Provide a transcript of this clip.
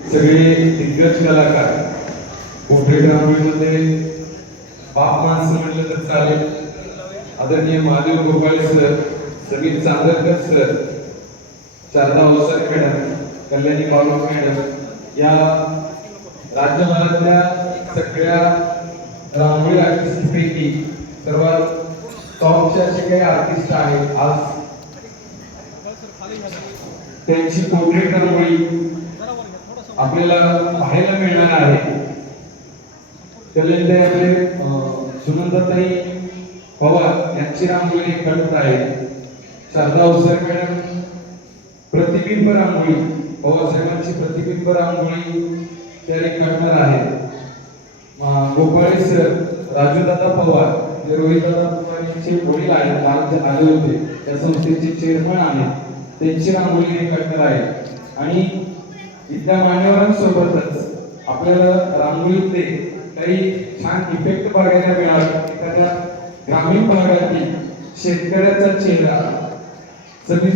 सगळे दिग्गज कलाकार पोर्ट्रेट रांगोळीमध्ये बाप माणसं म्हटलं तर चालेल. आदरणीय महादेव गोपाळे सर, समीर चांदरकर सर, शारदा अवसर मॅडम, कल्याणी बाळू मॅडम या राज्यभरातल्या सगळ्या रांगोळी आर्टिस्ट पैकी सर्वात टॉपचे असे काही आर्टिस्ट आहेत. आज त्यांची पोर्ट्रेट रांगोळी आपल्याला पाहायला मिळणार आहे. कल्याणताई आपले सुनंदाताई पवार यांची रांगोळी कंठ आहे. शारदा अवसर मॅडम प्रतिबिंब रांगोळी, पवारसाहेबांची प्रतिबिंब रांगोळी त्या रेखाटणार आहेत. गोपाळे सर, राजूदादा पवार, जे रोहितदादा पवार यांचे वडील आहेत, आज आले होते, त्या संस्थेचे चेअरमन आहेत, त्यांची रांगोळी रेखाटणार आहे. आणि इथल्या मान्यवरांसोबतच आपल्याला रांगोळीतले काही छान इफेक्ट बघायला मिळाला. एखाद्या ग्रामीण भागातील शेतकऱ्याचा चेहरा सगळी